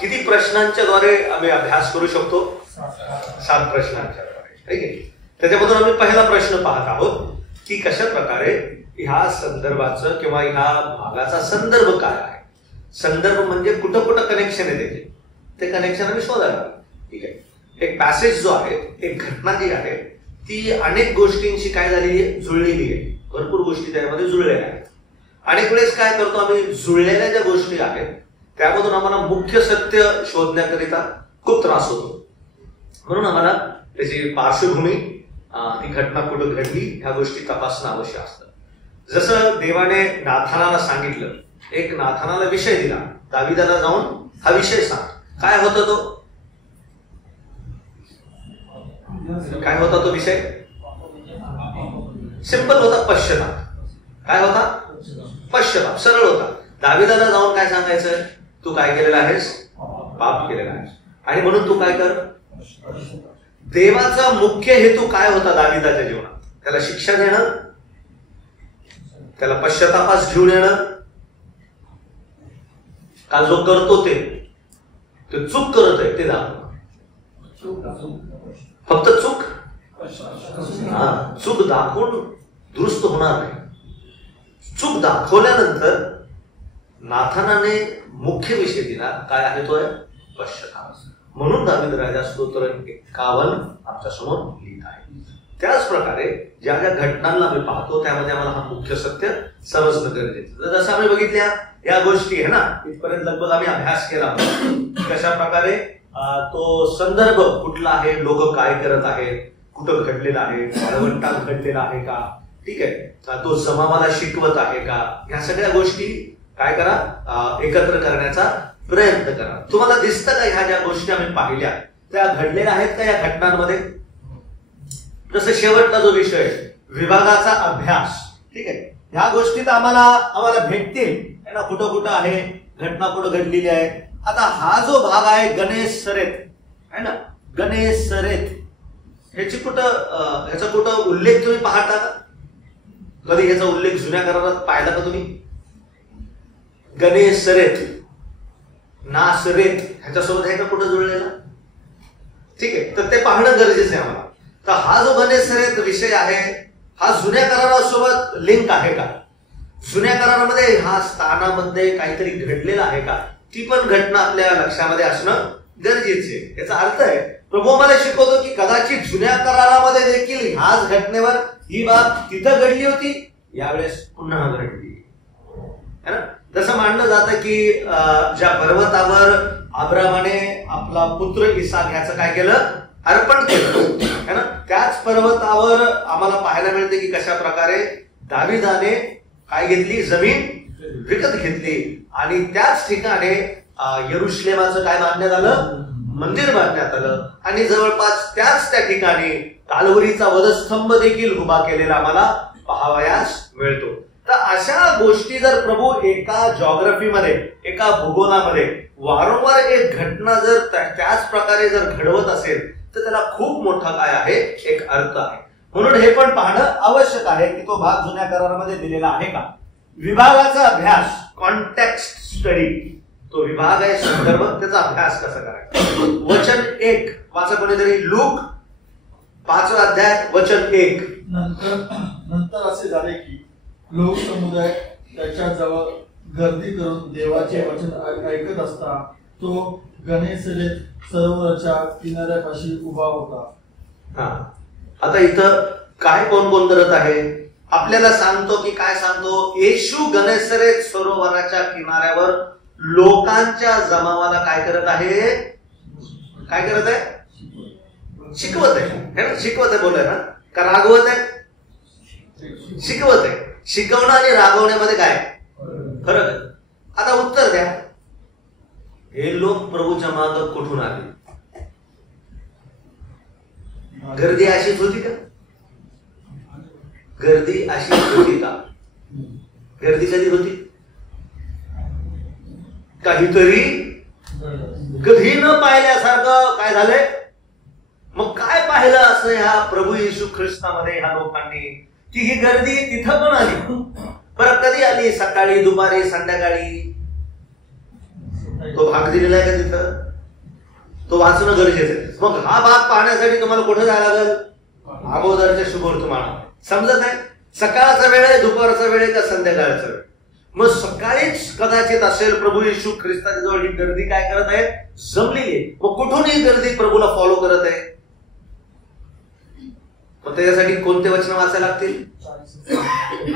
किती प्रश्नांच्या द्वारे आम्ही अभ्यास करू शकतो? 7 प्रश्नांच्या द्वारे. त्याच्यामधून आम्ही पहिला प्रश्न पाहत आहोत की कशा प्रकारे ह्या संदर्भाचं किंवा ह्या भागाचा संदर्भ काय आहे. संदर्भ म्हणजे कुठं कुठं कनेक्शन आहे त्याचे, ते कनेक्शन आम्ही शोधायला. ठीक आहे. एक पॅसेज जो आहे, एक घटना जी आहे ती अनेक गोष्टींशी काय झालेली आहे, जुळलेली आहे. भरपूर गोष्टी त्यामध्ये जुळलेल्या आहेत. अनेक वेळेस काय करतो आम्ही, जुळलेल्या ज्या गोष्टी आहेत त्यामधून आम्हाला मुख्य सत्य शोधण्याकरिता खूप त्रास होतो. म्हणून आम्हाला त्याची पार्श्वभूमी, ती घटना कुठं घडली, ह्या गोष्टी तपासणं आवश्यक असतं. जसं देवाने नाथानाला सांगितलं, एक नाथानाला विषय दिला, दाविदाला जाऊन हा विषय सांग. काय होता तो? काय होता तो विषय? सिंपल होता, पश्चाताप. काय होता? पश्चाताप. सरळ होता. दाविदाला जाऊन काय सांगायचं, तू काय केलेला आहेस, पाप केलेला आहेस, आणि म्हणून तू काय कर. देवाचा मुख्य हेतू काय होता दाविदाच्या जीवनात? त्याला शिक्षा देणं, त्याला पश्चातापास घेऊन येणं. का जो करतो ते चूक करत आहे ते दाखवणं. फक्त चूक चूक दाखवून दुरुस्त होणार नाही. चूक दाखवल्यानंतर नाथानाने मुख्य विषय दिला, काय आहे तो आहे पश्चाताप. म्हणून दावीद राजा स्तोत्र 51 आमच्या समोर लिहित आहे. त्याच प्रकारे ज्या ज्या घटनांना आम्ही पाहतो त्यामध्ये आम्हाला हा मुख्य सत्य समजणं गरजेचं. जसं आम्ही बघितल्या या गोष्टी आहे ना, इथपर्यंत लगभग आम्ही अभ्यास केला कशा प्रकारे तो संदर्भ कुठला आहे, लोक काय करत आहेत, कुठं घडलेला आहे, वाळवंटात घडलेला आहे का, ठीक आहे, तो जमावाला शिकवत आहे का, ह्या सगळ्या गोष्टी काय करा, एकत्र करण्याचा प्रयत्न करा. तुम्हाला दिसतं का ह्या ज्या गोष्टी आम्ही पाहिल्या त्या घडलेल्या आहेत का या घटनांमध्ये? जसं शेवटचा जो विषय विभागाचा अभ्यास, ठीक आहे, ह्या गोष्टी तर आम्हाला भेटतील ना, कुठं कुठं आहे, घटना कुठं घडलेली आहे. आता हा जो भाग आहे गणेश सरेत आहे ना, गणेश सरेत, ह्याचा कुठं उल्लेख तुम्ही पाहता का? कधी ह्याचा उल्लेख जुन्या करारात पाहिला का तुम्ही? गणेश सरेत, नासरेत ह्याच्यासोबत आहे का कुठं जुळलेला? ठीक आहे, तर ते पाहणं गरजेचं आहे आम्हाला. तर हा जो गणेश सरेत विषय आहे हा जुन्या करारासोबत लिंक आहे का? जुन्या करारामध्ये ह्या स्थानामध्ये काहीतरी घडलेलं आहे का? ती पण घटना आपल्या लक्षामध्ये असणं गरजेचे आहे. याचा अर्थ आहे प्रभू मला शिकवतो की कदाचित जुन्या करारामध्ये देखील ह्याच घटनेवर ही बाब तिथं घडली होती, यावेळेस पुन्हा घडली. जसं मानलं जातं की ज्या पर्वतावर अब्रामाने आपला पुत्र इसाक ह्याचं काय केलं, अर्पण केलं है ना, त्याच पर्वतावर आम्हाला पाहायला मिळते की कशा प्रकारे दाविदाने काय घेतली, जमीन विकत घेतली आणि त्याच ठिकाणी यरुशलेमाचं काय बांधण्यात आलं, मंदिर बांधण्यात आलं आणि जवळपास त्याच त्या ठिकाणी काल्वरीचा वधस्तंभ देखील उभा केलेला आम्हाला पाहावयास मिळतो. तर अशा गोष्टी जर प्रभू एका जॉग्रफीमध्ये, एका भूगोलामध्ये वारंवार एक घटना जर त्याच प्रकारे जर घडवत असेल तर त्याला खूप मोठा काय आहे, एक अर्थ आहे. म्हणून हे पण पाहणं आवश्यक आहे की तो भाग जुन्या करारामध्ये दिलेला आहे का. विभागाचा अभ्यास, कॉन्टेक्स्ट स्टडी, तो विभाग आहे, संदर्भ, त्याचा अभ्यास कसा करायचा. वचन 1 वाचा कोणीतरी, लूक 5 अध्याय वचन 1. नंतर असे झाले की लोक समुदाय त्याच्याजवळ गर्दी करून देवाचे वचन ऐकत असता तो गणेशरेत सरोवराच्या किनाऱ्यापाशी उभा होता. आता इथं काय कोण कोण करत आहे आपल्याला सांगतो की काय सांगतो, येशू गणेशरेत सरोवराच्या किनाऱ्यावर लोकांच्या जमावाला काय करत आहे, काय करत आहे, शिकवत आहे. शिकवत आहे बोलाय ना, का रागवत आहे? शिकवत आहे. शिकवणं आणि रागवण्यामध्ये काय फरक आहे? आता उत्तर द्या. हे लोक प्रभूच्या मागे कुठून आले? गर्दी अशीच होती का? गर्दी अशीच होती का? गर्दी कधी होती? काहीतरी कधी न पाहिल्यासारखं काय झालंय. मग काय पाहिलं असं ह्या प्रभू येशू ख्रिस्तामध्ये ह्या लोकांनी की ही गर्दी तिथं पण आली. बरं कधी आली? सकाळी, दुपारी, संध्याकाळी? तो भाग दिलेला आहे का तिथं? तो वाचणं गरजेचं आहे. मग हा भाग पाहण्यासाठी तुम्हाला कुठे जायला लागेल? अगोदरच्या शुभवर्तमानात. समजत आहे? सकाळचा वेळ आहे, दुपारचा वेळ आहे का संध्याकाळचा वेळ? मग सकाळीच कदाचित असेल. प्रभू येशू ख्रिस्ताच्या जवळ ही गर्दी काय करत आहे? जमलेली आहे. मग कुठून ही गर्दी प्रभूला फॉलो करत आहे? मग त्याच्यासाठी कोणते वचन वाचायला लागतील?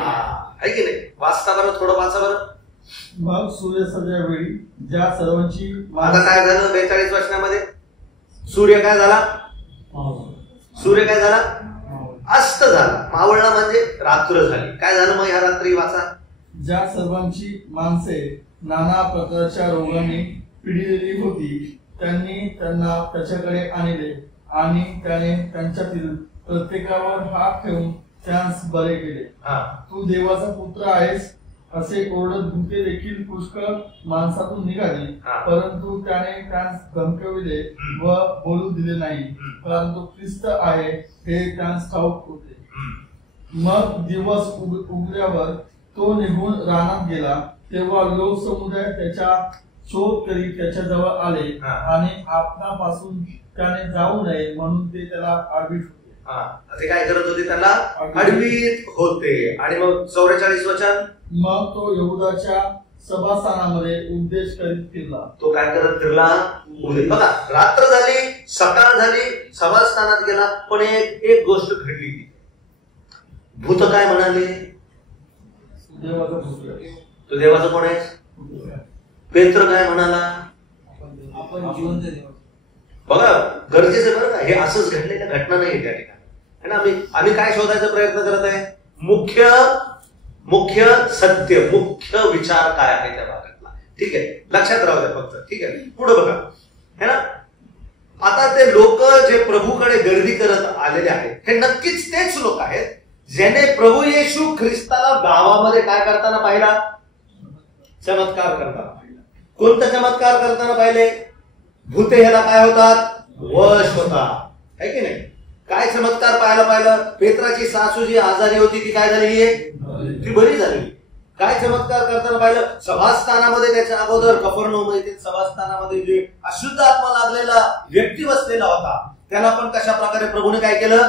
आहे की नाही? वाचता बरं, थोडं वाचा बरं. मग सूर्यास्ताच्या वेळी ज्या सर्वांची आता काय झालं 42 वचनामध्ये? सूर्य काय झाला? सूर्य काय झाला? अस्त झाला. मावळला म्हणजे रात्र झाली. काय झालं मग ह्या रात्री? वाचा. ज्या सर्वांची माणसे नाना प्रकारच्या रोगाने पिढलेली होती त्यांनी त्यांना त्याच्याकडे आणले आणि त्याने त्यांच्यातील प्रत्येकावर हात ठेवून त्यांस बरे केले. तू देवाचा पुत्र आहेस असे ओरडत भूते देखील पुष्कळ माणसातून निघाली, परंतु त्याने त्यांस धमकविले व बोलू दिले नाही, कारण तो ख्रिस्त आहे हे त्यांस ठाऊक होते. मग दिवस उगल्यावर तो निघून रानात गेला. तेव्हा लोकसमुदाय त्याचा शोध करीत त्याच्या जवळ आले आणि आपणापासून त्याने जाऊ नये म्हणून ते त्याला आडवीत होते. ते काय करत होते? त्याला आडवीत होते. आणि मग 44 वचन. मग तो यहूदाच्या सभास्थानामध्ये उपदेश करीत फिरला. तो काय करत फिरला? बघा, रात्र झाली, सकाळ झाली, सभास्थानात गेला, पण एक गोष्ट घडली. भूत काय म्हणाले? तो देवाचा कोण आहे? पेत्र काय म्हणाला? आपण जिवंत देव. बघा, गरजेचं बरं का, हे असंच घडलेल्या घटना नाही त्या ठिकाणी. आम्ही काय शोधायचा प्रयत्न करत आहे? मुख्य सत्य, मुख्य विचार काय आहे त्या भागातला. ठीक आहे, लक्षात राहू द्या फक्त. ठीक आहे, पुढे बघा है ना. आता ते लोक जे प्रभूकडे गर्दी करत आलेले आहेत, हे नक्कीच तेच लोक आहेत ज्याने प्रभू येशू ख्रिस्ताला गावामध्ये काय करताना पाहिला? चमत्कार करताना पाहिला. कोणता चमत्कार करताना पाहिले? भूते ह्याला काय होतात? वश होता. है की नाही? काय चमत्कार पाहिलं? पेत्राची सासू जी आजारी होती ती काय झालेली आहे? ती बरी झाली. काय चमत्कार करताना पाहिलं? सभास्थानामध्ये त्याच्या अगोदर कफरनहूम येथील सभास्थानामध्ये जे अशुद्ध आत्मा लागलेला व्यक्ती बसलेला होता त्याला पण कशा प्रकारे प्रभूने काय केलं?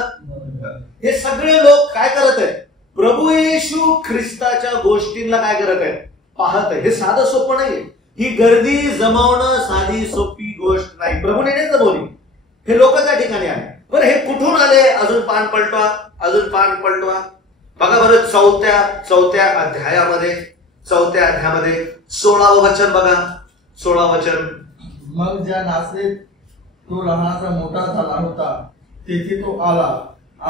हे सगळे लोक काय करत आहेत? प्रभू येशू ख्रिस्ताच्या गोष्टींना काय करत आहेत? पाहत आहे. हे साधं सोपं नाहीये. ही गर्दी जमवणं साधी सोपी गोष्ट नाही. प्रभूने नाही जमवली. हे लोक त्या ठिकाणी आले. बरं, हे कुठून आले? अजून पान पलटवा. बघा बरं, चौथ्या अध्यायामध्ये 16वं वचन बघा. 16वं वचन. मग ज्या नासरेत तो लहानाचा मोठा झाला होता तेथे तो आला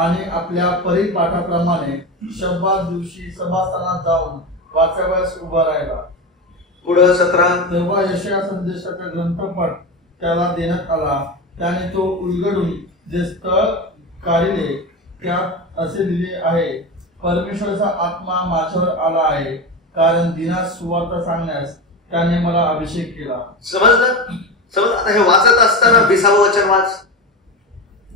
आणि आपल्या परिपाठाप्रमाणे शब्दात दिवशी सभास्थानात जाऊन वाचाव्यास उभा राहिला. पुढं 17. तेव्हा यशाया संदेशाचा ग्रंथपट त्याला देण्यात आला. त्याने तो उलगडून जे स्थळ काढले त्यात असे लिहिले आहे, परमेश्वराचा आत्मा माझ्यावर आला आहे, कारण दिनास सुवार्ता सांगण्यास त्याने मला अभिषेक केला. समज आता हे वाचत असताना 20वं वचन वाच.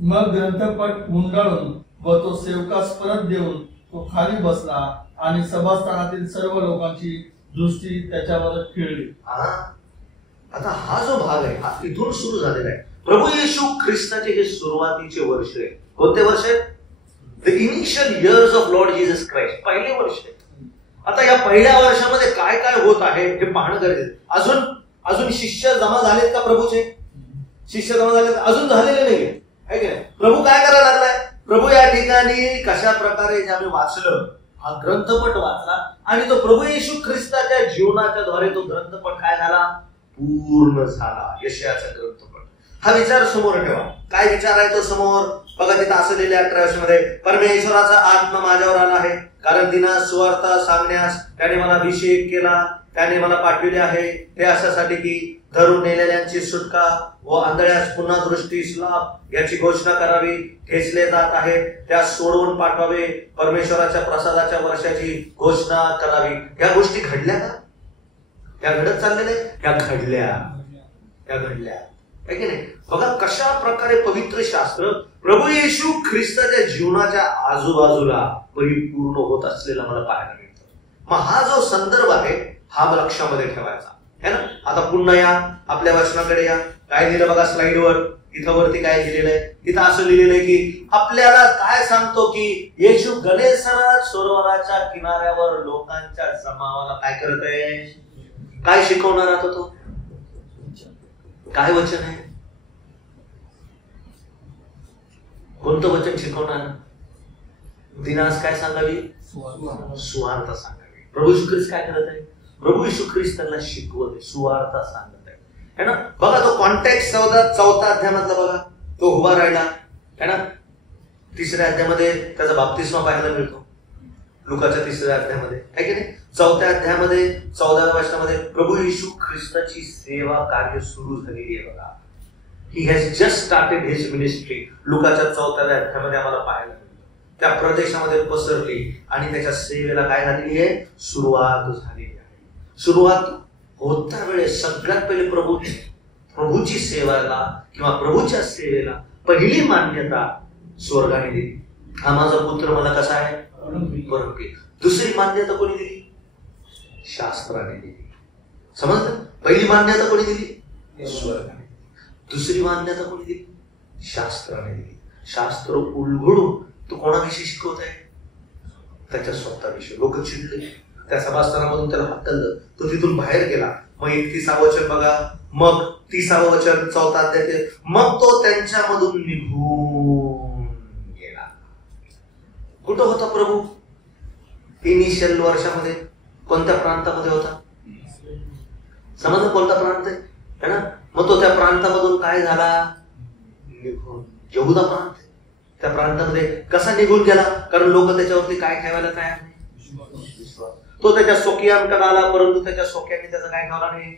मग ग्रंथपट गुंडाळून व तो सेवकास परत देऊन तो खाली बसला आणि सभास्थानातील सर्व लोकांची दृष्टी त्याच्यावर खिळली. आता हा जो भाग आहे हा इथून सुरू झालेला आहे. प्रभू येशू ख्रिस्ताचे हे सुरुवातीचे वर्ष आहे. कोणते वर्ष? The initial years of Lord Jesus Christ. पहिले वर्ष. आता या पहिल्या वर्षामध्ये काय काय होत आहे हे पाहणं गरजेचं. अजून शिष्य जमा झालेत का प्रभूचे? शिष्य जमा झाले? अजून झालेले नाहीये, आहे की नाही? प्रभू काय करायला लागलाय? प्रभू या ठिकाणी कशा प्रकारे जे आम्ही वाचलं, हा ग्रंथपट वाचला आणि तो प्रभू येशू ख्रिस्ताच्या जीवनाच्या द्वारे तो ग्रंथपट काय झाला? पूर्ण झाला. यशायाचा ग्रंथपट. हा विचार समोर ठेवा. काय विचार आहे तो समोर? बघा तिथं असं लिहिले 18 मध्ये, परमेश्वराचा आत्मा माझ्यावर आला आहे, कारण दिनास सुवार्ता सांगण्यास त्याने मला अभिषेक केला. त्याने मला पाठविले आहे हे अशासाठी की धरून नेलेल्यांची सुटका व आंधळ्यास पुन्हा दृष्टीस लाभ याची घोषणा करावी. ठेचले जात आहे त्यास सोडवून पाठवावे. परमेश्वराच्या प्रसादाच्या वर्षाची घोषणा करावी. या गोष्टी घडल्या का? या घडत चाललेल्या? या घडल्या आहे की नाही? बघा कशा प्रकारे पवित्र शास्त्र प्रभू येशू ख्रिस्ताच्या जीवनाच्या आजूबाजूला परिपूर्ण होत असलेला मला पाहायला मिळतं. मग हा जो संदर्भ आहे हा लक्षामध्ये ठेवायचा. है ना. आता पुन्हा या आपल्या वचनाकडे या. काय लिहिलं बघा स्लाइडवर, इथं वरती काय लिहिलेलं आहे. इथं असं लिहिलेलं आहे की आपल्याला काय सांगतो की येशू गनेसरत सरोवराच्या किनाऱ्यावर लोकांच्या जमावाला काय करत आहे, काय शिकवणार आता तो, काय वचन आहे, कोणतं वचन शिकवणार. दिनास काय सांगावी, सुवार्ता सांगावी. प्रभू येशू ख्रिस्त काय करत आहे, प्रभू येशू ख्रिस्त त्यांना शिकवत आहे, सुवार्ता सांगत है ना. बघा तो कॉन्टेक्स्ट चौथा अध्यायामधला बघा, तो उभा राहिला है ना. तिसऱ्या अध्यायामध्ये त्याचा बाप्तिस्मा पाहायला मिळतो, लुकाच्या तिसऱ्या अध्यायामध्ये आहे की नाही. चौथ्या अध्यायामध्ये 14व्या वचनामध्ये प्रभू येशू ख्रिस्ताची सेवा कार्य सुरू झालेली आहे बघा. He has just started his ministry. लुकाच्या 4व्या अध्यायामध्ये आम्हाला पाहायला मिळतं. त्या प्रदेशामध्ये पसरली आणि त्याच्या सेवेला काय झालेली आहे, सुरुवात झालेली आहे. सुरुवात होता वेळेस सगळ्यात पहिले प्रभूची सेवेला किंवा प्रभूच्या सेवेला पहिली मान्यता स्वर्गाने दिली. हा माझा पुत्र मला कसा आहे, परमप्रिय. दुसरी मान्यता कोणी दिली, शास्त्राने दिली. समजलं. पहिली मान्यता कोणी दिली, स्वर्गाने. दुसरी मान्यता कोणी दिली, शास्त्राने दिली. शास्त्र उलगडून तो कोणाविषयी शिकवत आहे, त्याच्या स्वतःविषयी. लोक चिडले, त्या सभास्थानामधून त्याला हकललं, तो तिथून बाहेर गेला. मग 31वं वचन बघा, मग 30वं वचन 4था अध्याय, मग तो त्यांच्यामधून निघून गेला. कुठं होता प्रभू, इनिशियल वर्षामध्ये कोणत्या प्रांतामध्ये होता, समजलं कोणता प्रांत आहे ना. मग तो त्या प्रांतामधून काय झाला, निघून. यहुदा प्रांत, त्या प्रांतामध्ये कसा निघून गेला, कारण लोक त्याच्यावरती काय ठेवायला तयार नाही, विश्वास. तो त्याच्या स्वकीयांकडे आला, परंतु त्याच्या स्वकीयांनी त्याचा काय ठेवला नाही,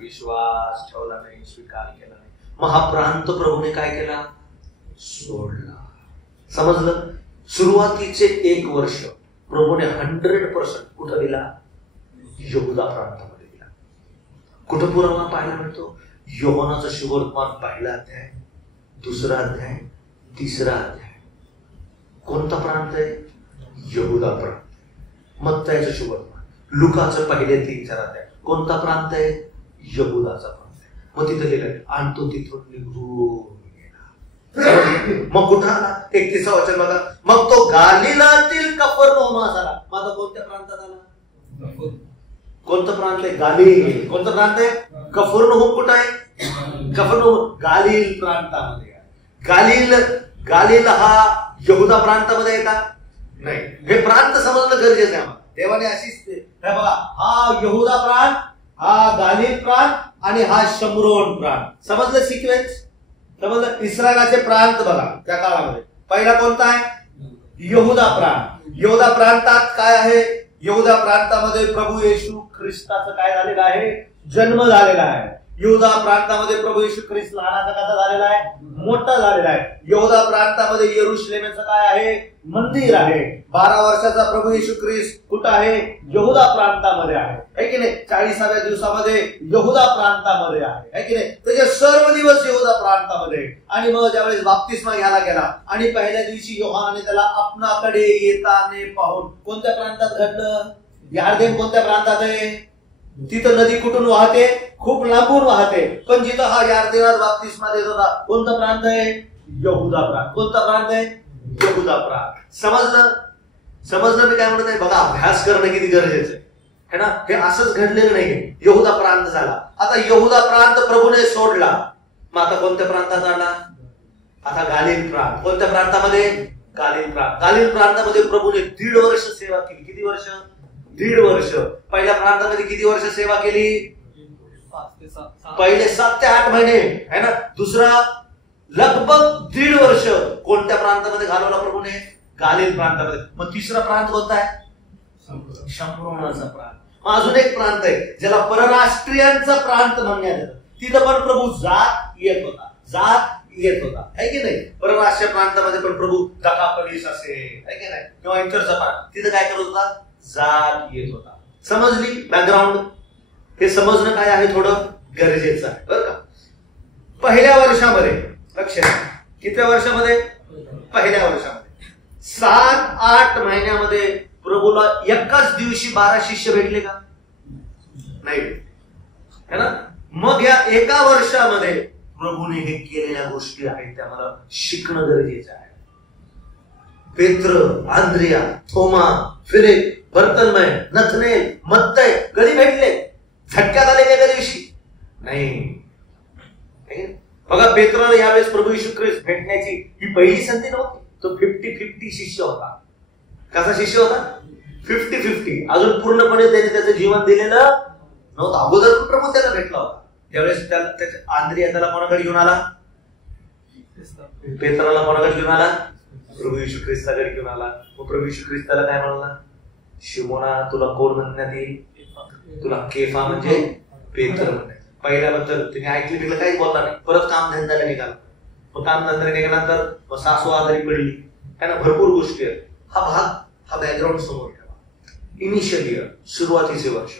विश्वास ठेवला नाही, स्वीकार केला नाही. मग हा प्रांत प्रभूने काय केला, सोडला. समजलं. सुरुवातीचे 1 वर्ष प्रभूने 100% कुठं दिला, यहुदा प्रांतामध्ये दिला. कुठं पुरावा पाहायला मिळतो, योहानाचं शुभवर्तमान 1ला अध्याय, 2रा अध्याय, 3रा अध्याय. कोणता प्रांत आहे, यहुदा प्रांत. मत्ताईचं शुभवर्तमान, लुकाचं पहिले 3-4 अध्याय, कोणता प्रांत आहे, यहुदाचा प्रांत आहे. मग तिथे लिहिलं, आणि तो तिथून निघून गेला. मग कुठं आला, 31वं वचन बघा, मग तो गालिलातील कफरनहूमास आला. मग आता कोणत्या प्रांतात आला, कोणतं प्रांत आहे, गालिल. कोणतं प्रांत आहे, कफरनहूम. कुठं आहे, कफरनहूम गालिल प्रांतामध्ये. गालिल हा यहुदा प्रांतामध्ये आहे का, नाही. हे प्रांत समजणं गरजेचं आहे. देवाने अशीच बघा, हा यहुदा प्रांत, हा गालिल प्रांत आणि हा शमरोन प्रांत. समजलं सिक्वेन्स, समजलं. इस्रायलाचे प्रांत बघा त्या काळामध्ये पहिला कोणता आहे, यहुदा प्रांत. यहुदा प्रांतात काय आहे, यहुदा प्रांतामध्ये प्रभू येशू ख्रिस्ताचं काय झालेलं आहे, जन्म झालेला आहे. यहुदा प्रांतामध्ये प्रभू येशू ख्रिस्त लहानाचा कसा झालेला आहे, मोठा झालेला आहे. यहुदा प्रांतामध्ये यरूशलेमचं काय आहे, मंदिर आहे. 12 वर्षाचा प्रभू येशू ख्रिस्त कुठं आहे, यहुदा प्रांतामध्ये आहे की नाही. 40व्या दिवसामध्ये यहुदा प्रांतामध्ये आहे की नाही. त्याचे सर्व दिवस यहुदा प्रांतामध्ये. आणि मग ज्यावेळेस बाप्तिस्मा घ्यायला गेला आणि पहिल्या दिवशी योहानाने त्याला आपणाकडे येताने पाहून, कोणत्या प्रांतात घडलं, यार्देन कोणत्या प्रांतात आहे, तिथं नदी कुठून वाहते, खूप लांबून वाहते. पण जिथं हा यार्देनात बाप्तिस्मा देत होता, कोणता प्रांत आहे, यहुदा प्रांत. कोणता प्रांत आहे, यहुदा प्रांत. समजलं मी काय म्हणत आहे. बघा, अभ्यास करणं किती गरजेचं आहे ना. हे असंच घडलेलं नाही, यहुदा प्रांत झाला. आता यहुदा प्रांत प्रभूने सोडला, मग आता कोणत्या प्रांतात आला, आता गालिल प्रांत. कोणत्या प्रांतामध्ये, गालिल प्रांत. गालिल प्रांतामध्ये प्रभूने 1.5 वर्ष सेवा केली. किती वर्ष, 1.5 वर्ष. पहिल्या प्रांतामध्ये किती वर्ष सेवा केली, पहिले 7 ते 8 महिने है ना. दुसरा लगभग 1.5 वर्ष कोणत्या प्रांतामध्ये घालवला प्रभूने, गालिल प्रांतामध्ये. मग तिसरा प्रांत कोणता आहे, शमरोनाचा प्रांत. मग अजून एक प्रांत आहे ज्याला परराष्ट्रीयांचा प्रांत म्हणण्यात येतं. तिथं पण प्रभू जात येत होता, है की नाही. परराष्ट्रीय प्रांतामध्ये पण प्रभू दकापलीस असे है की नाही, किंवा इतरचा प्रांत, तिथं काय करत होता, जात येत होता. समजली बॅकग्राऊंड. हे समजणं काय आहे थोडं गरजेचं आहे बरं का. पहिल्या वर्षामध्ये लक्ष द्या, कितव्या वर्षामध्ये, पहिल्या वर्षामध्ये 7-8 महिन्यामध्ये प्रभूला एकाच दिवशी 12 शिष्य भेटले का, नाही. है ना. मग या एका वर्षामध्ये प्रभूने हे केलेल्या गोष्टी आहेत त्या मला शिकणं गरजेचं आहे. पेत्र, आंद्रिया, थोमा, फिलिप, बर्तलमय, नथनेल, मत्तय कधी भेटले? झटक्यात आले का दिवशी? नाही. बघा, पेत्राला यावेळेस प्रभू येशू ख्रिस्त भेटण्याची ही पहिली संधी नव्हती. तो 50-50 शिष्य होता. कसा शिष्य होता? 50-50. अजून पूर्णपणे त्याने त्याचं जीवन दिलेलं नव्हतं. अगोदर प्रभू त्याला भेटला होता. त्यावेळेस त्याला आंद्रिया त्याला कोणाकडे घेऊन आला? पेत्राला कोणाकडे घेऊन आला? प्रभू येशू ख्रिस्ताकडे घेऊन आला. मग प्रभू येशू ख्रिस्ताला काय म्हणाला? शिमोना, तुला कोण म्हणण्यात येईल? तुला केफा म्हणजे पेत्र म्हणण्यात. पहिल्याबद्दल तुम्ही ऐकली बिकलं काहीच बोलला नाही. परत काम धंद्याला निघाला. मग काम धंद्याला निघाल्यानंतर सासू आजारी पडली. है ना, भरपूर गोष्टी आहेत. हा भाग, हा बॅकग्राऊंड समोर ठेवा. इनिशियल इयर, सुरुवातीचे वर्ष,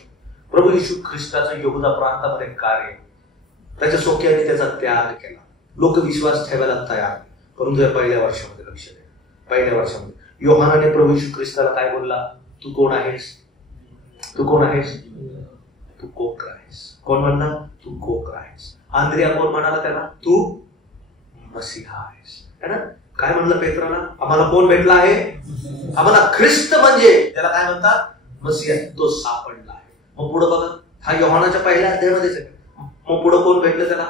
प्रभू येशू ख्रिस्ताचं यहुदा प्रांतामध्ये कार्य, त्याच्या सोक्याने त्याचा त्याग केला. लोक विश्वास ठेवायला तयार. परंतु या पहिल्या वर्षामध्ये लक्ष द्या. पहिल्या वर्षामध्ये योहानाने प्रभू येशू ख्रिस्ताला काय बोलला? तू कोण आहेस? तू कोण आहेस? तू कोकर आहेस. कोण म्हणला? तू कोकर आहेस. आंद्रिया कोण म्हणाला त्याला? तू मसीहा आहेस. है ना. काय म्हणलं पेत्राला? आम्हाला कोण भेटला आहे? आम्हाला ख्रिस्त म्हणजे त्याला काय म्हणतात? मसीहा. तो सापडला आहे. मग पुढे बघा, हा योहानाच्या पहिल्या अध्यायामध्येच आहे. मग पुढे कोण भेटलं त्याला?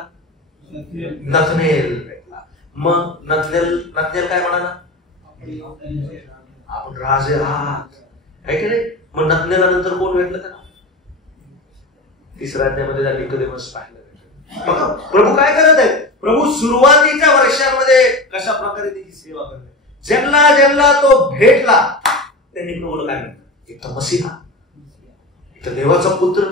नथनेल भेटला. मग नथनेल काय म्हणाला? आपण राजे आहात, है की नाही. मग नथनेला नंतर कोण भेटलं त्याला? तिसऱ्या अध्यायामध्ये त्या निकोदेमस पाहिलं. बघा, प्रभू काय करत आहेत? प्रभू सुरुवातीच्या वर्षांमध्ये कशा प्रकारे त्याची सेवा करते. ज्यांना ज्यांना तो भेटला त्यांनी प्रभूला काय म्हणतात? एक तर मसीहा, एक तर देवाचा पुत्र,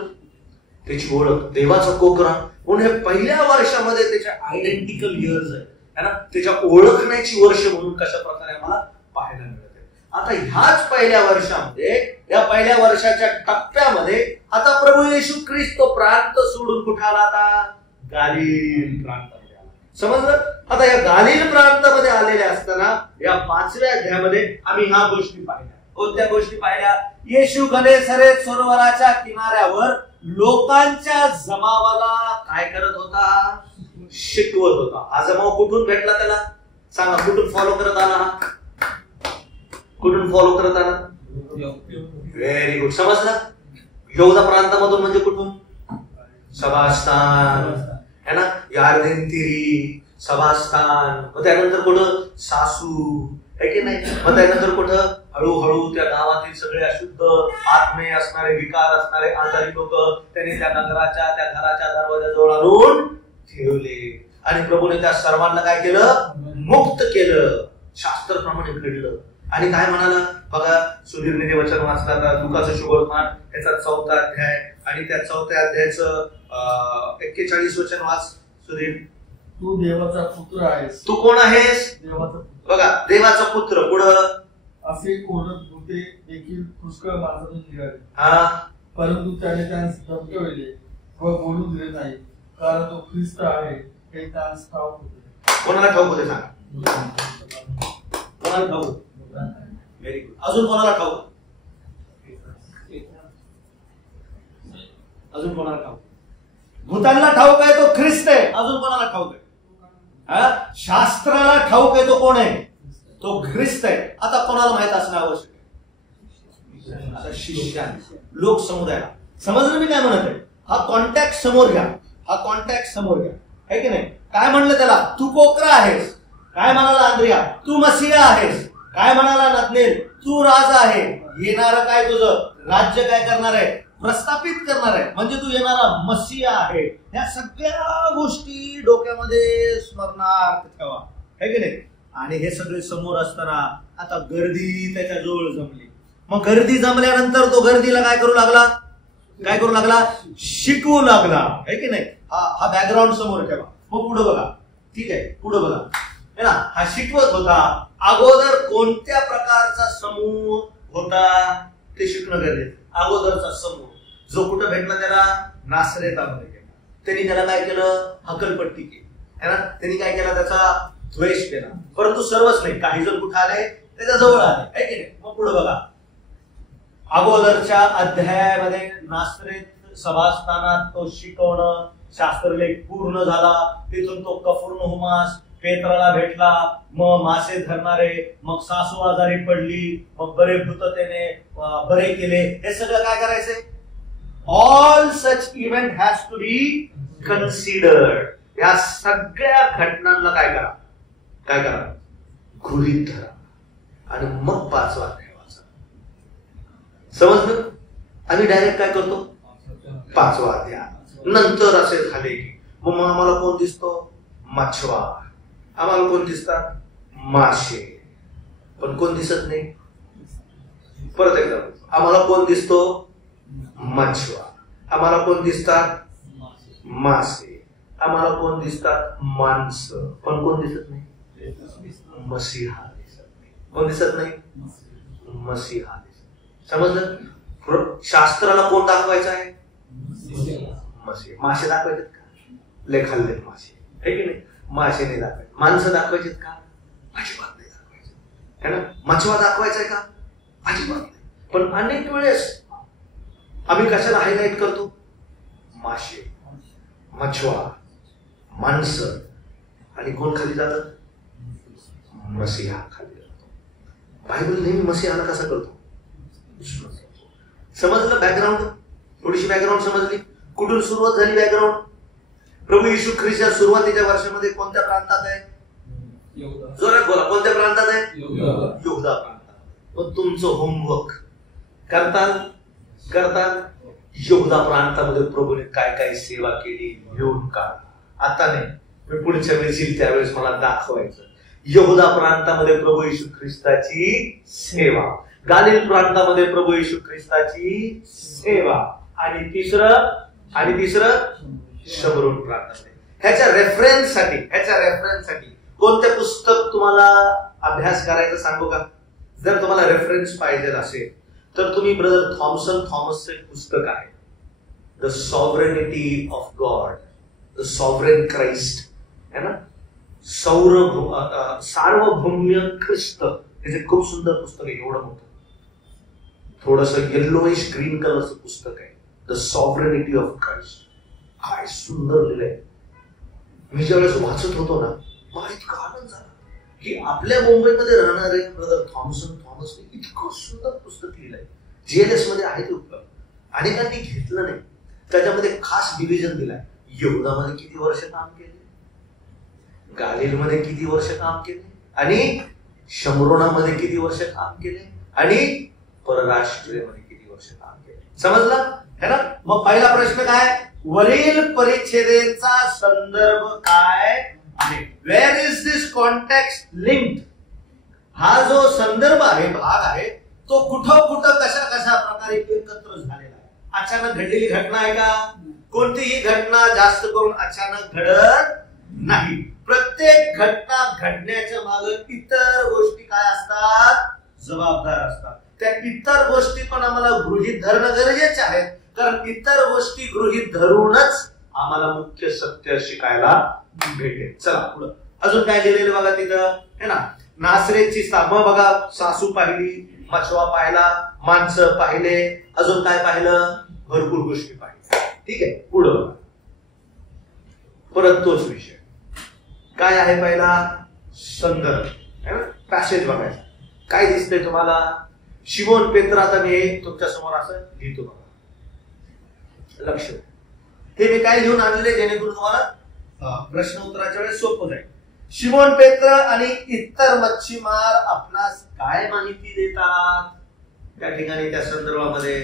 त्याची ओळख देवाचा कोकरा. म्हणून हे पहिल्या वर्षामध्ये त्याच्या आयडेंटिकल इयर्स आहे ना, त्याच्या ओळखण्याची वर्ष म्हणून कशा प्रकारे आम्हाला पाहायला मिळते. आता ह्याच पहिल्या वर्षामध्ये, या पहिल्या वर्षाच्या टप्प्यामध्ये आता प्रभू येशू ख्रिस्त तो प्रांत सोडून कुठे आला? आता गालील प्रांतामध्ये आला. समजलं? आता या गालील प्रांतामध्ये आलेले असताना या 5व्या अध्यायामध्ये आम्ही ह्या गोष्टी पाहिल्या. कोणत्या गोष्टी पाहिल्या? येशू गनेसरेत सरोवराच्या किनाऱ्यावर लोकांच्या जमावाला काय करत होता? शिकवत होता. हा जमाव कुठून भेटला त्याला? सांगा, कुठून फॉलो करत आला? हा कुठून फॉलो करत आला? Very good. समजला? यहुदा प्रांतामधून म्हणजे कुठून? सभास्थान, है ना, यार्देन तीरी, सभास्थान. मग त्यानंतर कुठं? सासू, है की नाही. मग त्यानंतर कुठं? हळूहळू त्या गावातील सगळे अशुद्ध आत्मे असणारे, विकार असणारे आजारी लोक त्यांनी त्या नगराच्या, त्या घराच्या दरवाजाजवळ आणून ठेवले. आणि प्रभूने त्या सर्वांना काय केलं? मुक्त केलं. शास्त्रप्रमाणे घडलं. आणि काय म्हणाला बघा, सुधीरने वचन वाचला लुकाचं शुभवर्तमान याचा 4था अध्याय आणि त्या 4थ्या अध्यायाचं 41 वचन वाच सुधीर. तू देवाचा पुत्र आहेस. तू कोण आहेस? देवाचा. बघा, देवाचा पुत्र. पुढं असे कोरत होते देखील पुष्कळ माणसातून निघाले. हा, परंतु त्याने त्यांस धमकविले व बोलू दिले नाही, कारण तो ख्रिस्त आहे हे त्यांस ठाऊक होते. कोणाला ठाऊक होते? सांगा, कोणाला ठाऊक? Very good. अजून कोणाला ठाऊक? अजून कोणाला ठाऊक? भूतांना ठाऊक आहे तो ख्रिस्त आहे. अजून कोणाला ठाऊक आहे? शास्त्राला ठाऊक आहे तो कोण आहे? तो ख्रिस्त आहे. आता कोणाला माहित असणं आवश्यक आहे? आता शिष्याने, लोक समुदायाला. समजलं मी काय म्हणत आहे? हा कॉन्टॅक्ट समोर घ्या. हा कॉन्टॅक्ट समोर घ्या, है की नाही. काय म्हणलं त्याला? तू कोकरा आहेस. काय म्हणाला आंद्रिया? तू मसीहा आहेस. काय म्हणाला नथनेल? तू राजा आहे. येणार काय तुझं राज्य काय करणार आहे? प्रस्थापित करणार आहे. म्हणजे तू येणारा मसीहा आहे. या सगळ्या गोष्टी डोक्यामध्ये स्मरणार्थ ठेवा, है की नाही. आणि हे सगळे समोर असताना आता गर्दी त्याच्या जवळ जमली. मग गर्दी जमल्यानंतर तो गर्दीला काय करू लागला? काय करू लागला? शिकवू लागला, है की नाही. हा बॅकग्राऊंड समोर ठेवा. मग पुढे बघा. ठीक आहे, पुढे बघा, है ना. हा शिकवत होता. अगोदर कोणत्या प्रकारचा समूह होता ते शिकणं गरजेचं. अगोदरचा समूह जो कुठं भेटला त्याला? नासरेतामध्ये गेला. त्यांनी त्याला काय केलं? हकलपट्टी केली, है ना. त्यांनी काय केला? त्याचा द्वेष केला. परंतु सर्वच नाही, काही जण कुठे आले? त्याच्या जवळ आले, है की नाही. मग पुढे बघा. अगोदरच्या अध्यायामध्ये नासरेत सभास्थानात तो शिकवणं, शास्त्रलेख पूर्ण झाला. तिथून तो कफरनहुमास पेत्राला भेटला. मग मासे धरणारे, मग सासू आजारी पडली, मग बरे भूत त्याने बरे केले. हे सगळं काय करायचंय? All such event has to be considered. या सगळ्या घटनांना काय करा? गृहीत धरा आणि मग 5वा अध्याय वाचा. समजलं? आम्ही डायरेक्ट काय करतो? 5वा अध्याय नंतर असे झाले की मग आम्हाला कोण दिसतो? मच्छवार. आम्हाला कोण दिसतात? मासे. पण कोण दिसत नाही? परत एकदा, आम्हाला कोण दिसतो? मच्छवार. आम्हाला कोण दिसतात? मासे. आम्हाला कोण दिसतात? माणसं. पण कोण दिसत नाही? मसीहा दिसत नाही. कोण दिसत नाही? मसीहा दिसत. समजलं? शास्त्राला कोण दाखवायचं आहे? मासे. मासे दाखवायचे का? लय खाल्लेत मासे, है की नाही? मासे नाही दाखवायचे. माणसं दाखवायचे का? अजिबात नाही दाखवायचे, है ना? मछवा दाखवायचा आहे का? अजिबात नाही. पण अनेक वेळेस आम्ही कशाला हायलाइट करतो? मासे, मछवा, माणसं. आणि कोण खाली जातं? मसीहा खाली जातो. बायबल नेहमी मसीहाला कसा करतो? समजलं बॅकग्राऊंड? थोडीशी बॅकग्राऊंड समजली? कुठून सुरुवात झाली बॅकग्राऊंड? प्रभू येशू ख्रिस्त सुरुवातीच्या वर्षामध्ये कोणत्या प्रांतात आहे? जोरात बोला. कोणत्या प्रांतात आहे? यहूदा प्रांतात. पण तुमचं होमवर्क करताल. यहूदा प्रांतामध्ये प्रभूने काय काय सेवा केली लिहून काढ. आता नाही, मी पुढच्या वेळेस येईल त्यावेळेस मला दाखवायचं. यहूदा प्रांतामध्ये प्रभू येशू ख्रिस्ताची सेवा, गालिल प्रांतामध्ये प्रभू येशू ख्रिस्ताची सेवा, आणि तिसरं शमरून प्रांतामध्ये. ह्याच्या रेफरन्स साठी कोणते पुस्तक तुम्हाला अभ्यास करायचं सांगू का? जर तुम्हाला रेफरन्स पाहिजे असेल तर तुम्ही ब्रदर थॉमसचं एक पुस्तक आहे, the sovereignty of God, the sovereign Christ, है ना? सार्वभौम्य ख्रिस्त. हे खूप सुंदर पुस्तक आहे. एवढं मोठं, थोडस येल्लोइश ग्रीन कलरचं पुस्तक आहे, द सॉव्हरेनिटी ऑफ क्राइस्ट. काय सुंदर लिहिलंय. मी ज्यावेळेस वाचत होतो ना, मला इतका आनंद झाला की आपल्या मुंबईमध्ये राहणारे ब्रदर थॉमसने इतकं सुंदर पुस्तक लिहिलंय. GLS मध्ये आहे ते उपलब्ध. अनेकांनी घेतलं नाही. त्याच्यामध्ये खास डिव्हिजन दिलाय. यहूदामध्ये किती वर्ष काम केले, गालिलमध्ये किती वर्ष काम केले, आणि शमरोनामध्ये किती वर्ष काम केले, आणि परराष्ट्रीयमध्ये किती वर्ष काम केले. समजलं है ना? मग पहिला प्रश्न काय? वरील परिच्छेदांचा संदर्भ काय आहे? Where is this context linked? हा जो संदर्भ आहे, भाग आहे, तो कुठं कशा प्रकारे एकत्र झालेला आहे? अचानक घडलेली घटना आहे का? कोणतीही घटना जास्त करून अचानक घडत नाही. प्रत्येक घटना घडण्याच्या मागे इतर गोष्टी काय असतात? जबाबदार असतात. त्या इतर गोष्टी पण आम्हाला गृहीत धरणं गरजेचे आहे, कारण इतर गोष्टी गृहीत धरूनच आम्हाला मुख्य सत्य शिकायला भेटेल. चला पुढं अजून काय लिहिलेलं बघा तिथं, है ना? नासरेतची मग बघा, सासू पाहिली, मछवा पाहिला, माणसं पाहिले, अजून काय पाहिलं? भरपूर गोष्टी पाहिल्या. ठीक आहे, पुढं बघा. परत तोच विषय काय आहे? पहिला संदर्भ, पॅसेज बघायचा. काय दिसतंय तुम्हाला? शिमोन पेत्र. आता मी तुमच्या समोर असं लिहितो बघा, लक्ष. हे मी काय लिहून आणले जेणेकरून तुम्हाला प्रश्न उत्तराच्या वेळेस सोपं जाईल. शिमोन पेत्र आणि इतर मच्छीमार आपणास काय माहिती देतात? त्या ठिकाणी त्या संदर्भामध्ये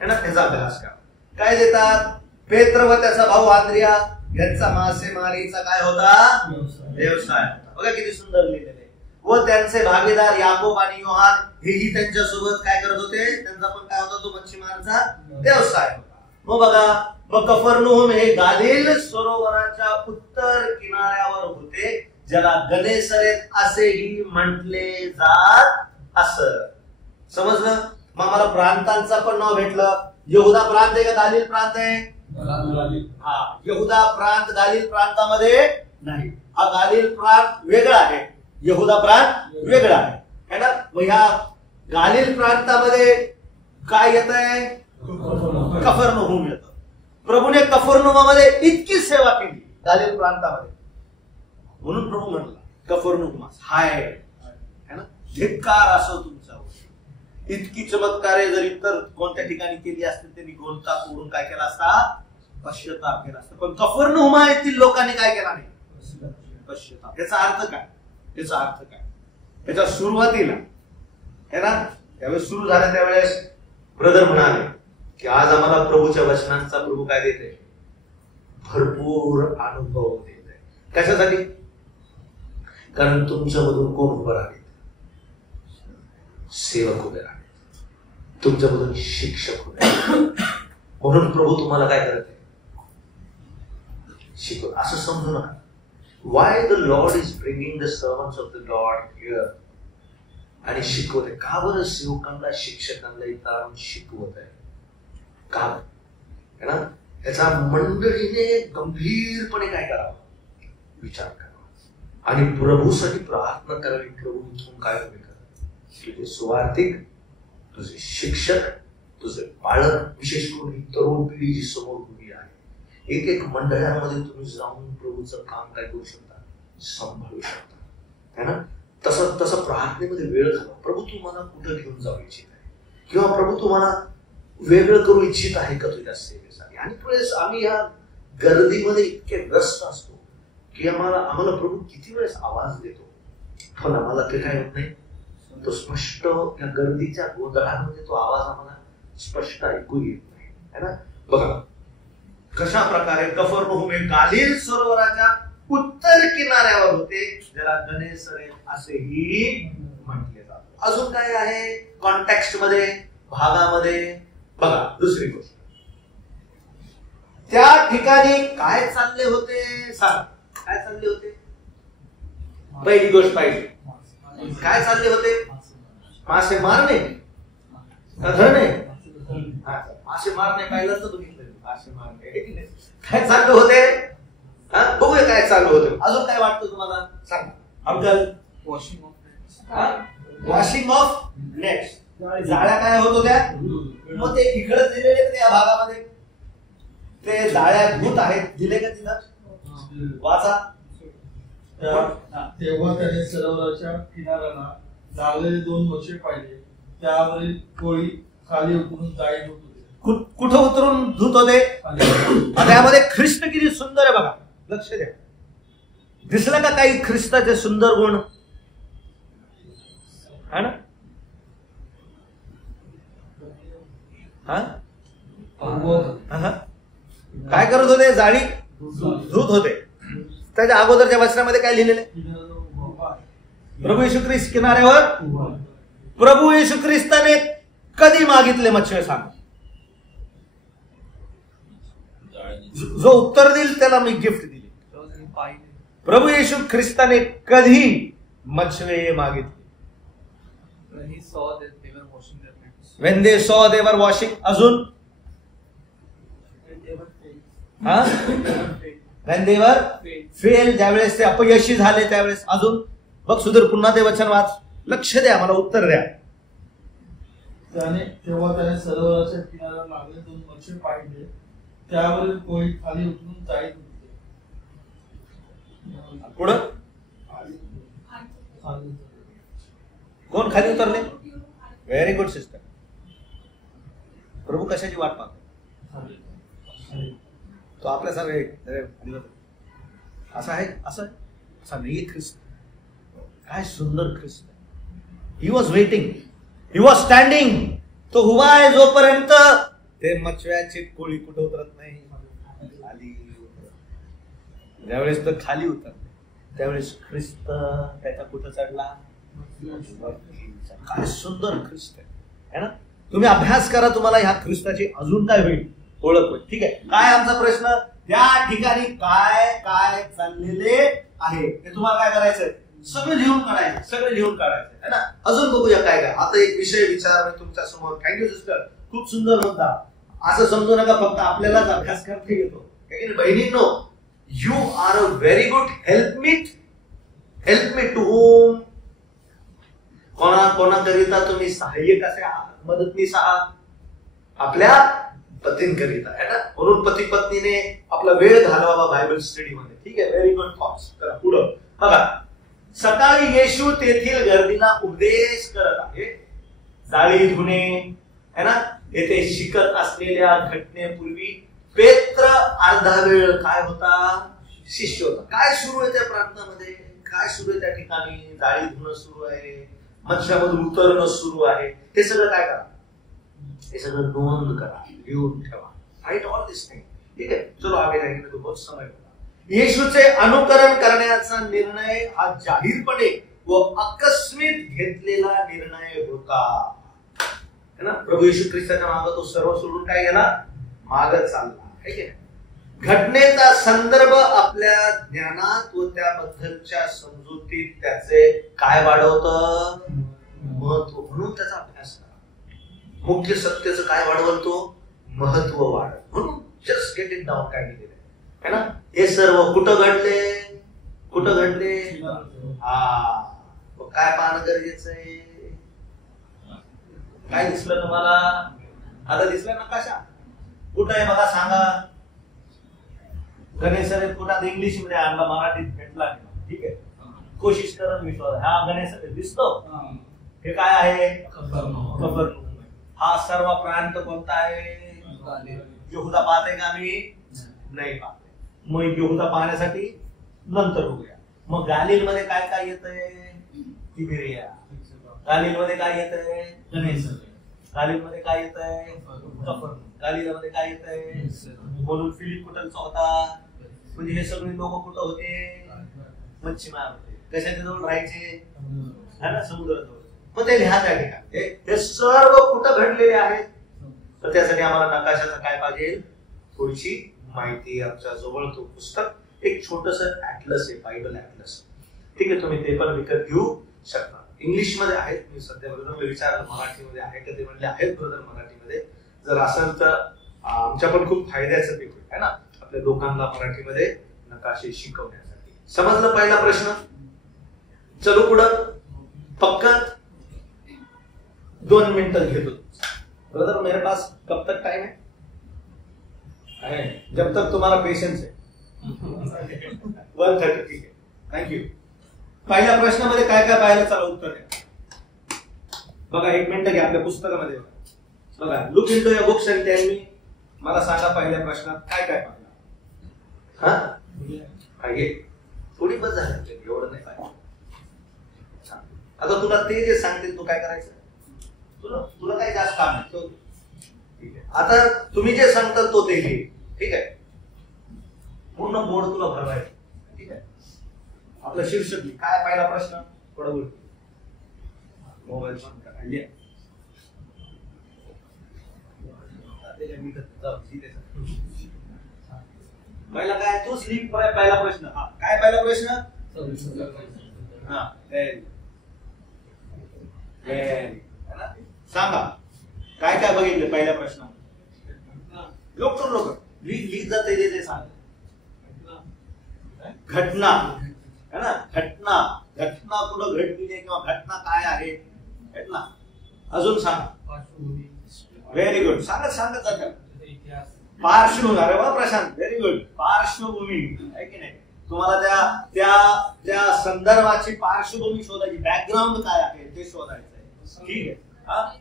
है ना, त्याचा अभ्यास करा. काय देतात? पेत्र व त्याचा भाऊ आंद्रिया यांचा मासेमारीचा काय होता? व्यवसाय होता. बघा किती सुंदर लिहिलेले. व त्यांचे भागीदार याकोब आणि योहान हेही त्यांच्या सोबत काय करत होते? त्यांचा पण काय होता? तो मच्छीमाराचा व्यवसाय होता. मग बघा, मग कफरनहूम हे गालिल सरोवराच्या उत्तर किनाऱ्यावर होते, ज्याला गनेसरेत असेही म्हटले जात असत. समजलं? मग मला प्रांतांचा पण नाव भेटलं. यहूदा प्रांत आहे का गालिल प्रांत आहे? हा, यहूदा प्रांत गालिल प्रांतामध्ये नाही. हा गालिल प्रांत वेगळा आहे, यहूदा प्रांत वेगळा आहे, है ना? मग ह्या गालिल प्रांतामध्ये काय येत आहे? कफरनहूम येतं. प्रभूने कफरनहूमामध्ये इतकी सेवा केली गालिल प्रांतामध्ये, म्हणून प्रभू म्हणला कफरनहूमास हाय है ना, धिक्कार असो तुमच्यावर. इतकी चमत्कारे जर इतर कोणत्या ठिकाणी केली असतील त्यांनी गोंता तोडून काय केला असता, पश्चाताप केला असता. पण कफरनहूमा येथील लोकांनी काय केला नाही, पश्चाताप. याचा अर्थ काय, याचा अर्थ काय, याच्या सुरुवातीला है ना, त्यावेळेस सुरू झालं त्यावेळेस ब्रदर म्हणाले की आज आम्हाला प्रभूच्या वचनांचा प्रभू काय देते, भरपूर अनुभव देते. कशासाठी, कारण तुमच्यामधून कोण उभं राहिले, सेवक उभे राहिले, तुमच्यामधून शिक्षक उभे राहिले. म्हणून प्रभू तुम्हाला काय करते, शिकव. असं समजू नका. Why the Lord is bringing the servants of the Lord here आणि शिकवते. का बरं शिवकांना शिक्षकांना इथं शिकवत आहे, का है ना, त्याचा मंडळीने गंभीरपणे काय करावं, विचार करावा आणि प्रभूसाठी प्रार्थना करावी. प्रभू इथून काय होईल, तुझे सुवार्थिक, तुझे शिक्षक, तुझे बाळक, विशेष करून ही तरुण पिढी जी समोर उभी आहे, एक एक मंडळांमध्ये तुम्ही जाऊन प्रभूचं काम काय करू शकता, सांभाळू शकता, है ना. तसं तसं प्रार्थनेमध्ये वेळ घालवा. प्रभू तू मला कुठं घेऊन जाऊ इच्छित आहे, किंवा प्रभू तू मला वेगळं करू इच्छित आहे का तुझ्या सेवेसाठी. आणि वेळेस आम्ही या गर्दीमध्ये इतके व्यस्त असतो की आम्हाला प्रभू किती वेळेस आवाज देतो, पण आम्हाला ते काय होत नाही, तो स्पष्ट त्या गर्दीच्या गोंधळामध्ये तो आवाज आम्हाला स्पष्ट ऐकू येत नाही, है ना. बघा कशा प्रकारे कफरनहूम हे गालिल सरोवराच्या उत्तर किनाऱ्यावर होते, ज्याला गनेसरेत असेही म्हटले जाते. अजून काय आहे कॉन्टेक्स्ट मध्ये, भागामध्ये बघा. दुसरी गोष्ट, त्या ठिकाणी काय चालले होते, सांग काय चालले होते. पहिली गोष्ट पाहिजे, काय चालले होते, मासे मारणे का धरणे. मासे मारणे पाहिलं तर बघितलं, मासे मारणे काय चालले होते, बघूया काय चालू होतं. अजून काय वाटतं तुम्हाला, सांगा. अफजल, वॉशिंग ऑफ नेट्स, जाळ्या काय होत होत्या, मग ते इकडे दिलेले त्या भागामध्ये ते जाळ्या धूत आहेत, दिले का तिथं, वाचा. तेव्हा त्याने सरोवराच्या किनाऱ्याला लागलेले 2 मच्छे पाहिले, त्यावरील कोळी खाली उतरून जाळीत होते. कुठं उतरून धूत होते, त्यामध्ये ख्रिस्त किती सुंदर आहे बघा, लक्ष द्या. दिसलं का काही ख्रिस्ताचे सुंदर गुण, है ना. काय करत होते, जाळी धूत होते. त्याच्या अगोदरच्या वचनामध्ये काय लिहिलेले, प्रभू येशू ख्रिस्त किनाऱ्यावर, प्रभू येशू ख्रिस्ताने कधी मागितले मच्छी, सांग. जो उत्तर देईल त्याला मी गिफ्ट दिली. प्रभू येशू ख्रिस्ताने कधी मच्छवे मागितले, when they saw they were washing. अजून when they were fail, ज्यावेळेस ते अपयशी झाले त्यावेळेस. अजून बघ सुधीर, पुन्हा ते वचन वाच, लक्ष द्या, मला उत्तर द्या. तेव्हा त्याने सरोवराच्या किनाऱ्याला लागले 2 मच्छे पाहिले, त्यावरील कोळी खाली उतरून जाळीत होते. पुढं कोण खाली उतरले, व्हेरी गुड सिस्टर. प्रभू कशाची वाट पाहतो, तो आपल्यासारखे असं आहे, असं असा नाही ख्रिस्त. काय सुंदर Christ. He was waiting, he was standing. तो उभा आहे जोपर्यंत ते मच्छव्याची कोळी कुठं उतरत नाही, खाली. ज्यावेळेस तो खाली उतरले त्यावेळेस ख्रिस्त त्याच्या कुठं चढला, काय सुंदर ख्रिस्त आहे ना. तुम्ही अभ्यास करा, तुम्हाला ह्या ख्रिस्ताची अजून काय होईल, ओळख होईल. ठीक आहे. काय आमचा प्रश्न, त्या ठिकाणी काय काय चाललेले आहे ते तुम्हाला काय करायचंय, सगळं लिहून काढायचं, सगळं लिहून काढायचं है ना. अजून बघूया काय काय. आता एक विषय विचार मी तुमच्या समोर. थँक्यू सिस्टर, खूप सुंदर होता. असं समजू नका फक्त आपल्यालाच अभ्यास करता येतो. बहिणींनो, you are a very good helpmeet. Helpmeet to home, कोणाकरिता तुम्ही सहाय्यक असे आहात, मदतनीस आहात, आपल्या पतींकरिता आहे ना, म्हणून पती पत्नीने आपला वेळ घालवावा बायबल स्टडी मध्ये. ठीक आहे, व्हेरी गुड थॉट्स. चला पुढं बघा. सकाळी येशू तेथील गर्दीला उपदेश करत आहे. जाळी धुणे है ना, येथे शिकत असलेल्या घटनेपूर्वी पेत्र अर्धा वेळ काय होता, शिष्य होता. काय सुरू आहे त्या प्रांतामध्ये, काय सुरू आहे त्या ठिकाणी, जाळी धुणं सुरू आहे, मच्छरामधून उतरणं सुरू आहे. हे सगळं काय करा, हे सगळं नोंद करा, लिहून ठेवा. राईट ऑल दिस थिंग. ठीक आहे, चलो आगे जाएंगे तो बहुत समय होगा. येशूचे अनुकरण करण्याचा निर्णय हा जाहीरपणे व आकस्मित घेतलेला निर्णय होता है ना. प्रभू येशू ख्रिस्ताच्या मागे तो सर्व सोडून काय गेला, मागे चालला है की नाही. घटनेचा संदर्भ आपल्या ज्ञानात व त्याबद्दलच्या समजुतीत त्याचे काय वाढवतं, महत्व. म्हणून त्याचा अभ्यास करा. मुख्य सत्याचं काय वाढवल, तो महत्व वाढ. म्हणून जस्ट गेट इट डाऊन काय लिहिलेलं आहे ना. हे सर्व कुठं घडले, कुठं घडले, काय पाहणं गरजेचं आहे. काय दिसलं तुम्हाला, आता दिसलं नकाशा कुठं आहे बघा, सांगा. गणेश सर कुठं इंग्लिश मध्ये आणला, मराठीत भेटला नाही. ठीक आहे, कोशिश करत मी शोधा. हा गणेश दिसतो, हे काय आहे, कफरनहूम. हा सर्व प्रांत कोणता आहे, यहुदा पाहते का आम्ही, नाही पाहते. मग यहुदा पाहण्यासाठी नंतर होऊया. मग गालिल मध्ये काय काय येतंय, तिबेरिया. गालिल मध्ये काय येतंय, गणेश. गालिल मध्ये काय येतंय, कफरनहूम. गालिल मध्ये काय येतंय, म्हणून फिलिप कुठलचा होता. म्हणजे हे सगळे लोक कुठं होते, मच्छीमार होते. कशाच्या जवळ राहायचे, है ना, समुद्राजवळ. मग ते लिहा त्या ठिकाणी. हे सर्व कुठं घडलेले आहेत. तर त्यासाठी आम्हाला नकाशाचा काय पाहिजे, थोडीशी माहिती. आमच्या जवळ तो पुस्तक एक छोटस ऍटलस आहे, बायबल ऍटलस. ठीक आहे, तुम्ही ते पण विकत घेऊ शकता. इंग्लिश मध्ये आहेत. मी सध्या ब्रदर विचारलं मराठीमध्ये आहे का, ते म्हणले आहेत ब्रदर मराठीमध्ये. जर असेल तर आमच्या पण खूप फायद्याचं पीक आहे ना, आपल्या लोकांना मराठीमध्ये नकाशे शिकवण्यासाठी. समजलं पहिला प्रश्न. चलो पुढं. पक्का 2 मिनिटं घेतो ब्रदर. मेरे पास कब तक टाइम है, जब तक तुम्हारा पेशेंस है. 1:30. ठीक आहे, थँक्यू. पहिल्या प्रश्नामध्ये काय काय पाहिलं, चला उत्तर द्या. बघा 1 मिनिट घ्या आपल्या पुस्तकामध्ये. बघा, look into your books and tell me. मला सांगा पहिल्या प्रश्नात काय काय पाहिलं. हा घे, थोडी बस झालं, एवढं नाही पाहिजे. आता तुला ते जे सांगतील तू काय करायचं, तुला काही जास्त काम नाही. ठीक आहे, आता तुम्ही जे सांगता तो ते लिहि. ठीक आहे, पूर्ण बोर्ड तुला भरवायचं. ठीक आहे, आपलं शीर्षक लिहि. काय पहिला प्रश्न, थोडं बोल. मोबाईल बंद करा, लिहा. पहिला काय, तूच लिहि पहिला प्रश्न. हा काय पहिला प्रश्न, हा सांगा काय काय बघितलं पहिल्या प्रश्नात. लोक लिहित जाते ते सांग. घटना है ना, घटना. घटना कुठं घडली किंवा घटना काय आहे, घटना. अजून सांगा. Very good. सांगत सांगत जात्या. पार्श्वभूमी. अरे वा प्रशांत, व्हेरी गुड. पार्श्वभूमी आहे की नाही. तुम्हाला त्या संदर्भाची पार्श्वभूमी शोधायची, बॅकग्राऊंड काय आहे ते शोधायचं आहे. ठीक आहे.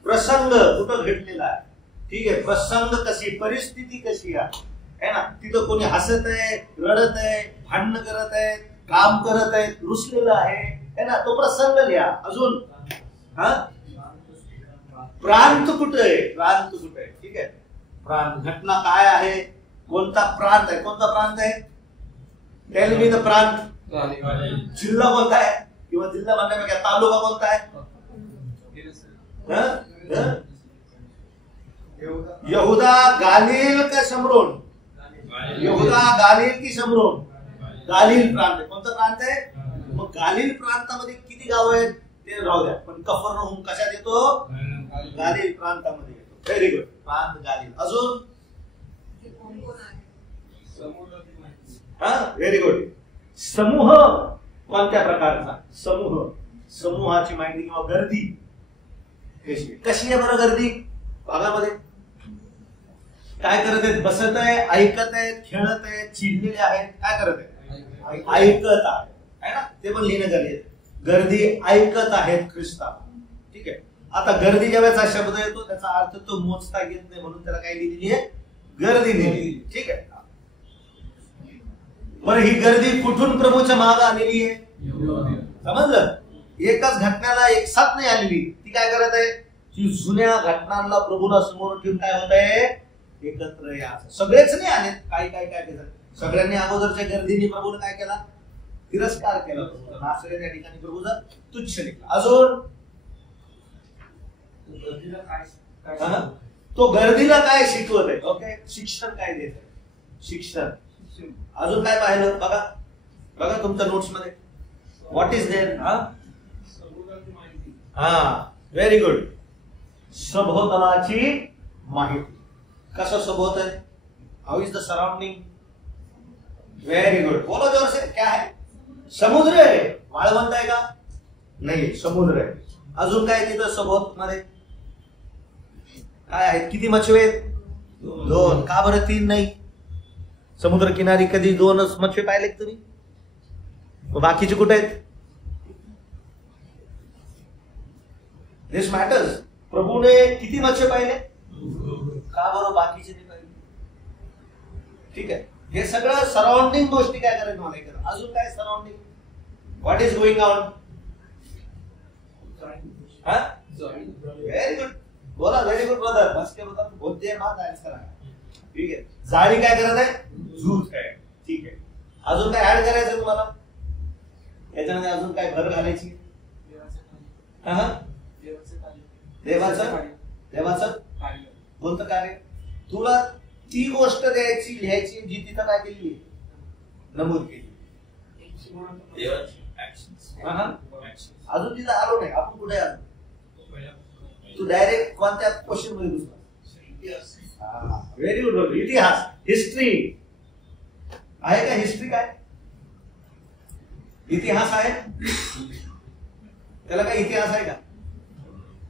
प्रसंग कुठं घडलेला आहे. ठीक आहे, प्रसंग कशी, परिस्थिती कशी आहे ना. तिथं कोणी हसत आहे, रडत आहे, भांडण करत आहे, काम करत आहे, रुसलेलं आहे ना, तो प्रसंग लिहा. अजून प्रांत कुठं आहे, प्रांत कुठं आहे. ठीक आहे, प्रांत. घटना काय आहे, कोणता प्रांत आहे, कोणता प्रांत आहे. टेल मी द प्रांत. जिल्हा कोणता आहे, किंवा जिल्हा म्हणण्यापेक्षा तालुका कोणता आहे. यहुदा, गालिल का शमरोन. यहुदा, गालिल की शमरोन. गालिल प्रांत. कोणता प्रांत आहे. मग गालिल प्रांतामध्ये किती गाव आहेत ते राहू द्या, पण कफरनहूम कशात येतो, गालिल प्रांतामध्ये येतो. Very good. प्रांत गालिल. अजून व्हेरी गुड. समूह कोणत्या प्रकारचा, समूह. समूहाची माहिती किंवा गर्दी कशी आहे बरं. गर्दी भागामध्ये काय करत आहेत? बसत आहे, ऐकत आहेत, खेळत आहेत, चिडलेले आहेत, काय करत आहेत? ऐकत आहे ना. ते पण लिहिणं गरजेचं. गर्दी ऐकत आहेत ख्रिस्ता. ठीक आहे. आता गर्दी ज्यावेळेस शब्द येतो त्याचा अर्थ तो मोजता येत नाही, म्हणून त्याला काय लिहिलेली आहे? गर्दी लिहिली. ठीक आहे. बरं, ही गर्दी कुठून प्रभूच्या मागे आलेली आहे? समजलं? एकाच घटनेला एक साथ नाही आलेली. ती काय करत आहे? की जुन्या घटनांना प्रभूला समोर ठेवून काय होत आहे? एकत्र या. सगळेच नाही आले, काही काय काय केलं. सगळ्यांनी अगोदरच्या गर्दीने प्रभूने काय केला? तिरस्कार केला. नासरे त्या ठिकाणी प्रभूचा तुच्छ लेखला. अजून तो गर्दीला काय शिकवत आहे? ओके, शिक्षण काय देत आहे? शिक्षण. अजून काय पाहिलं? बघा बघा तुमच्या नोट्स मध्ये. What is there? हा, व्हेरी गुड. सभोवतालाची माहिती. कसं सभोवत आहे? How is the surrounding? Very good. बोलो जोर से. क्या है? समुद्र आहे. वाळवंट आहे का? नाही, समुद्र आहे. अजून काय तिथं सभोवत मध्ये काय आहेत? किती मच्छी आहेत? 2. का बरं 3 नाही? समुद्र किनारी कधी 2च मच्छी पाहिले तुम्ही? बाकीचे कुठे आहेत? दिस मॅटर्स. प्रभूने किती मच्छी पाहिले? का बरं बाकीचे नाही पाहिले? ठीक आहे. हे सगळं सराउंडिंग गोष्टी काय करायचं मला इकडे. अजून काय surrounding? What is going on? Very good. बोला. Very good brother. बस के बता बोलते ना आन्सर आहे. ठीक आहे. जाळी काय करत आहे? झूठ आहे. ठीक आहे. अजून काय ऍड करायचं तुम्हाला याच्यामध्ये? अजून काय भर घालायची? देवाचं कोणतं कार्य? तुला ती गोष्ट द्यायची, लिहायची जी तिथं काय केली? नमूद केली. अजून तिथं आलो नाही. आपण कुठे आलो? तू डायरेक्ट कोणत्या क्वेश्चन मध्ये घुसला? Very good. इतिहास, हिस्ट्री आहे का? हिस्ट्री काय? इतिहास आहे? त्याला काय इतिहास आहे का?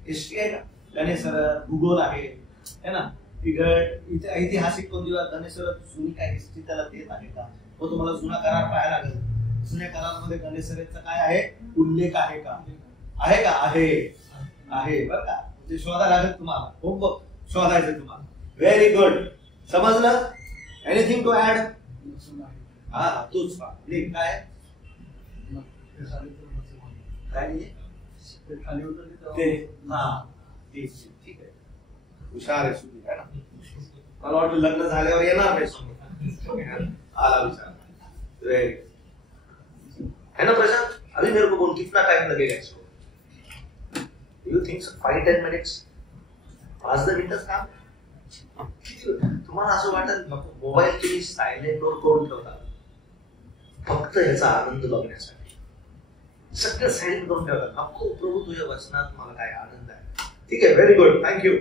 हिस्ट्री आहे का? गणेश सर भूगोल आहे ना. ऐतिहासिक कोणती गणेश सर जुनी काय हिस्ट्री त्याला देत आहे का? तो तुम्हाला जुना करार पाहायला लागेल. जुन्या करारामध्ये गणेश सरेचा काय आहे? उल्लेख आहे का? आहे का? आहे बरं का. ते शोधायला लागेल तुम्हाला. होमवर्क शोधायचं तुम्हाला. Very good. समजलं? Anything to add? हा, तूच लिख. काय काय ते? हा, ठीक आहे. हुशार आहे सुधी है ना. मला वाटतं लग्न झाल्यावर येणार नाही. आला विचार. है ना प्रशांत? अभी मेरे को बोल कितना टाइम लगेगा इसको? You think 5-10 minutes? 5-10 मिनिटच काम? तुम्हाला असं वाटत मोबाईल तुम्ही सायलेंट वर करून ठेवता फक्त ह्याचा आनंद बघण्यासाठी? सगळं सायलेंट करून ठेवतात. नको प्रभू तुझ्या वचनात मला काय आनंद आहे. ठीक आहे. Very good. थँक्यू.